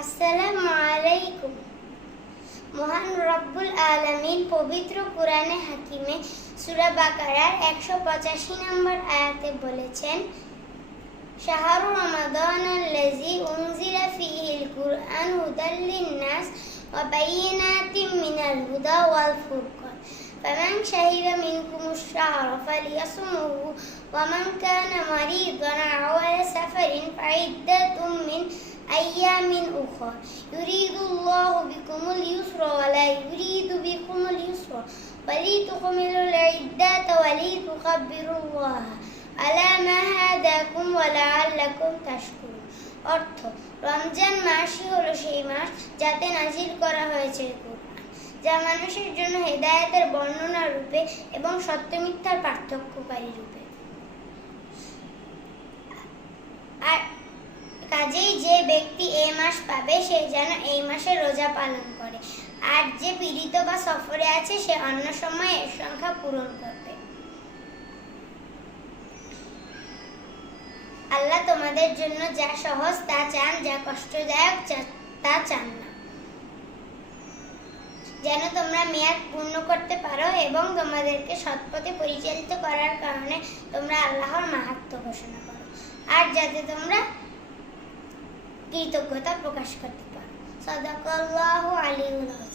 আসসালামু আলাইকুম। মহান রব্বুল আলামিন পবিত্র কুরআনে হাকিমে সূরা বাকারার 185 নম্বর আয়াতে বলেছেন, শাহরু রমাদানাল্লাযী উনজিলা ফীহিল কুরআন হুদাল লিন-নাস ওয়া বায়িনাতিম মিনাল হুদা ওয়াল ফুরকান ফামান শাহিদা মিনকুমুশ শাহরা ফালিয়াসুমহু ওয়া মান কানা মারিদান আও আলা সাফারিন ফাইদ্দাতুম মিন আইয়ামিন উখরা ইউরিদুল্লাহু বিকুমুল ইউসরা ওয়া লা ইউরিদু বিকুমুল ইউসরা ওয়ালিতুকমিলুল ইদ্দাতা ওয়ালিতুকাব্বিরুল্লাহ আলা মা হাদাকুম ওয়া লাআল্লাকুম তাশকুরুন। অর্থ, রমজান মাসই হলো সেই মাস যাতে নাজিল করা হয়েছে কুরআন, যা মানুষের জন্য হেদায়েতের বর্ণনা রূপে এবং সত্য মিথ্যার পার্থক্যকারী রূপে। আর কাজেই যে ব্যক্তি এই মাস পাবে সে যেন এই মাসে রোজা পালন করে, আর যে পীড়িত বা সফরে আছে সে অন্য সময় এর সংখ্যা পূরণ করবে। আল্লাহ তোমাদের জন্য যা সহজ তা চান, যা কষ্টদায়ক তা চান না, যেন তোমরা মেয়াদ পূর্ণ করতে পারো এবং তোমাদেরকে সৎপথে পরিচালিত করার কারণে তোমরা আল্লাহর মাহাত্ম্য ঘোষণা করো, আর যাতে তোমরা কৃতজ্ঞতা প্রকাশ করতে পারো। সাদাকাল্লাহু আলিয়্যুল আযীম।